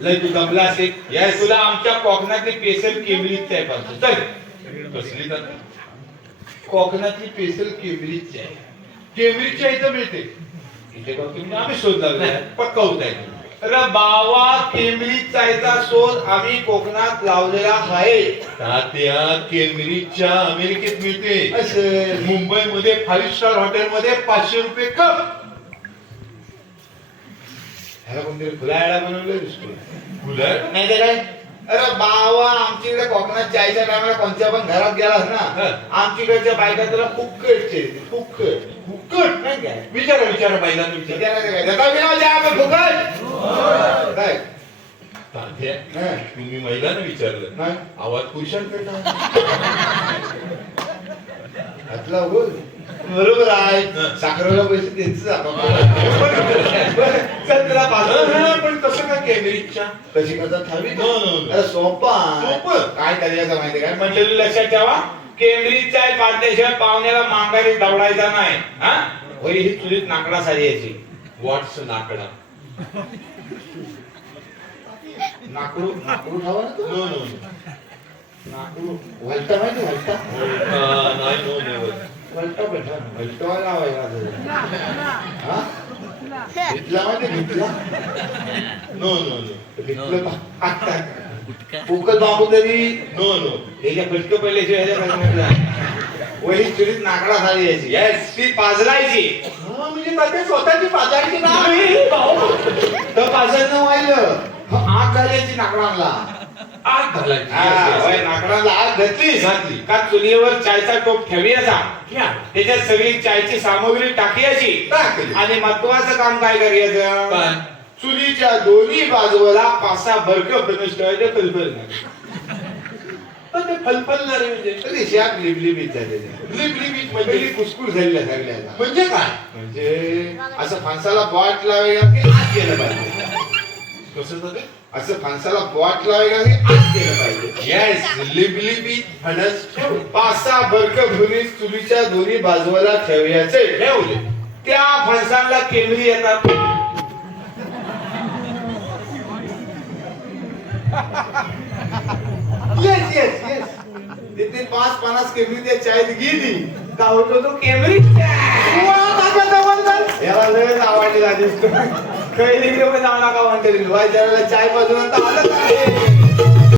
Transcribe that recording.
लय तू दमला असेल यास तुला आमच्या कोकणातली स्पेशल केमरीच आहे पाहतो चल कसली तर कोकणातली स्पेशल केमरीच आहे केमरीच्या इथं मिळते इथे बघ तुम्ही आम्ही शोध लावलाय पक्का होत आहे अरे बावा केमरी चायचा शोध आम्ही कोकणात लावलेला आहे तात्या केमरीच्या अमेरिकेत मिळते मुंबईमध्ये 5 स्टार हॉटेलमध्ये 500 रुपये कप ह्याला कोणतरी खुलायला बनवलं दिसतो खुलाय नाही ते काय अरे बावा आमच्याकडे कोकणात चायच्या टायमाला कोणत्या पण घरात गेलास ना आमच्याकडच्या बायका तुला फुक्कटचे फुक्कट फुक्कट नाही काय विचारा बायकांना विचारा फुकट काय तुम्ही महिलांना विचारलं नाही आवाज पुरुषांकडे घातला बोल बरोबर आहे साखरेला पैसे त्यांचं पण कसं काय केमरीच्या कशी करतात हवी सोपं काय करायचं माहिती काय म्हटलेलं लक्षात ठेवा केमरीच चाय पाडल्याशिवाय पाहुण्याला मांगारी दवडायचा नाही हा होई ही चुलीत नाकडा सारी यायची व्हॉट्स नाकडा नाकडू नाकडू ठावा नो नो नाकडू वलटा माहिती वलटा नाही नो नेवर वलटा बेटा वलटा लावायला हा घेतला माहिती घेतला नो नो नो घेतलं फुकट बाबू तरी नो नो ह्याच्या फटकं पडल्याशिवाय वही चुलीत नाकडा झाली यायची यस ती पाजरायची म्हणजे त्याच्या स्वतःची पाजायची नाही तर पाजरणं व्हायलं आग घालायची नाकडाला आग घालायची नाकडाला आग घातली का चुलीवर चायचा टोप ठेवायचा त्याच्यात सगळी चायची सामग्री टाकायची आणि महत्वाचं काम काय करायचं चुलीच्या दोन्ही बाजूला 5-6 बरकं बनस ठेवायचं फलफल ते फलफलणार म्हणजे शाप लिबलिबीत झालेले लिबलिबीत म्हणजे कुसकुस झालेल्या सगळ्याला म्हणजे काय म्हणजे असं फांसाला बॉट लावायला की आत गेलं पाहिजे कसं झालं असं फांसाला बॉट लावायला की आत गेलं पाहिजे यस लिबलिबीत फणस 5-6 बरकं भुनीस चुलीच्या दोन्ही बाजूला ठेवायचे ठेवले त्या फणसाला केमरी येतात येस येस येस तिथे 5-50 केमरी त्या चायत गेली का होतो तो केमरी याला लयच आवडली लागली काही लिहिलं पण जाऊ नका म्हणते चाय बाजूला आलं